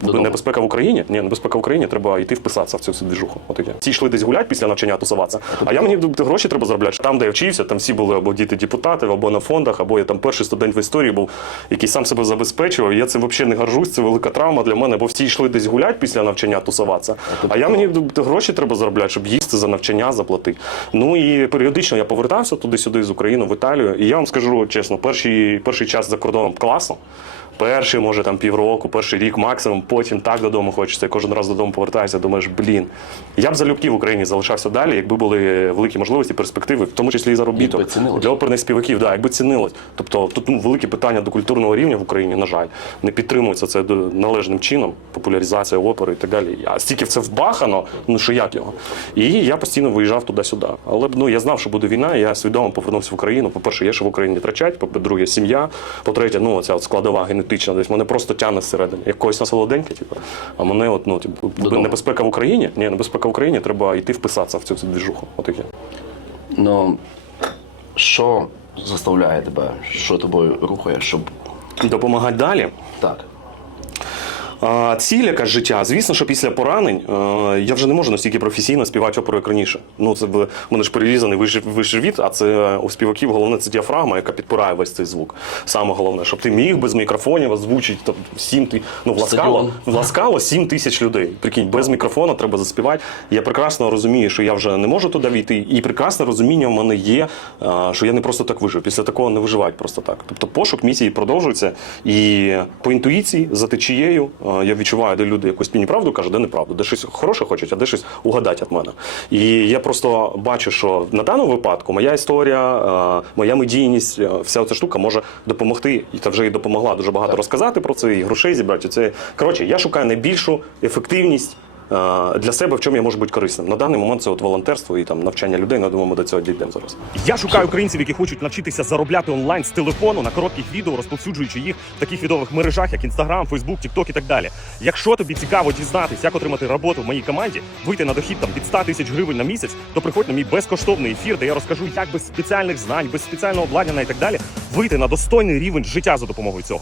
Додому. небезпека в Україні. Ні, небезпека в Україні, треба йти вписатися в цю всю двіжуху. От таке. Ці йшли десь гулять після навчання тусуватися. А я мені гроші треба заробляти. Там, де я вчився, там всі були або діти депутатів, або на фондах, або я там перший студент в історії був, який сам себе забезпечував. Я цим взагалі не горжусь. Це велика травма для мене, бо всі йшли десь гулять після навчання тусуватися. А я мені гроші треба заробляти, щоб їсти за навчання заплатити. Ну і періодично я повертався туди-сюди з України в Італію. І я вам скажу чесно, перший, перший час за кордоном класно. Перший, може, там півроку, перший рік максимум, потім так додому хочеться. Кожен раз додому повертаюся, думаєш, блін. Я б залюбки в Україні залишався далі, якби були великі можливості, перспективи, в тому числі і заробіток для оперних співаків, да, якби цінилось. Тобто тут ну, великі питання до культурного рівня в Україні, на жаль, не підтримується це належним чином, популяризація опери і так далі. А стільки в це вбахано, ну що як його. І я постійно виїжджав туди-сюди. Але ну, я знав, що буде війна, і я свідомо повернувся в Україну. По-перше, є що в Україні трачать, по-друге, сім'я. По-третє, ну ця от складова генетична, десь мене просто тягне зсередини. Як когось на солоденьке, типу. А мене, от, ну, типу, Додому. небезпека в Україні. Ні, небезпека в Україні, треба йти вписатися в цю, цю двіжуху. Отаке. Ну, що заставляє тебе, що тобою рухає, щоб. Допомагати далі. Так. А, ціль яка життя. Звісно, що після поранень е, я вже не можу настільки професійно співати оперу, як раніше. Ну, це в мене ж перерізаний вищий, від, а це у співаків головне це діафрагма, яка підпирає весь цей звук. Саме головне, щоб ти міг без мікрофонів озвучити там, сім ти. Ну, в Ласкало, Стадіон. 7 тисяч людей. Прикинь, без мікрофона треба заспівати. Я прекрасно розумію, що я вже не можу туди війти, і прекрасне розуміння в мене є, е, що я не просто так вижив. Після такого не виживають просто так. Тобто пошук місії продовжується. І по інтуїції, за течією, е, я відчуваю, де люди якусь мені правду кажуть, де неправду, де щось хороше хочуть, а де щось угадать від мене. І я просто бачу, що на даному випадку моя історія, моя медійність, вся ця штука може допомогти, і та вже і допомогла дуже багато розказати про це, і грошей зібрати. Це коротше, я шукаю найбільшу ефективність. Е, Для себе в чому я можу бути корисним на даний момент це от волонтерство і там навчання людей. Ну, думаю, ми до цього дійдемо зараз. Я шукаю українців, які хочуть навчитися заробляти онлайн з телефону на коротких відео, розповсюджуючи їх в таких відових мережах, як Instagram, Facebook, TikTok і так далі. Якщо тобі цікаво дізнатись, як отримати роботу в моїй команді, вийти на дохід там від 100 тисяч гривень на місяць, то приходь на мій безкоштовний ефір, де я розкажу, як без спеціальних знань, без спеціального обладнання і так далі вийти на достойний рівень життя за допомогою цього.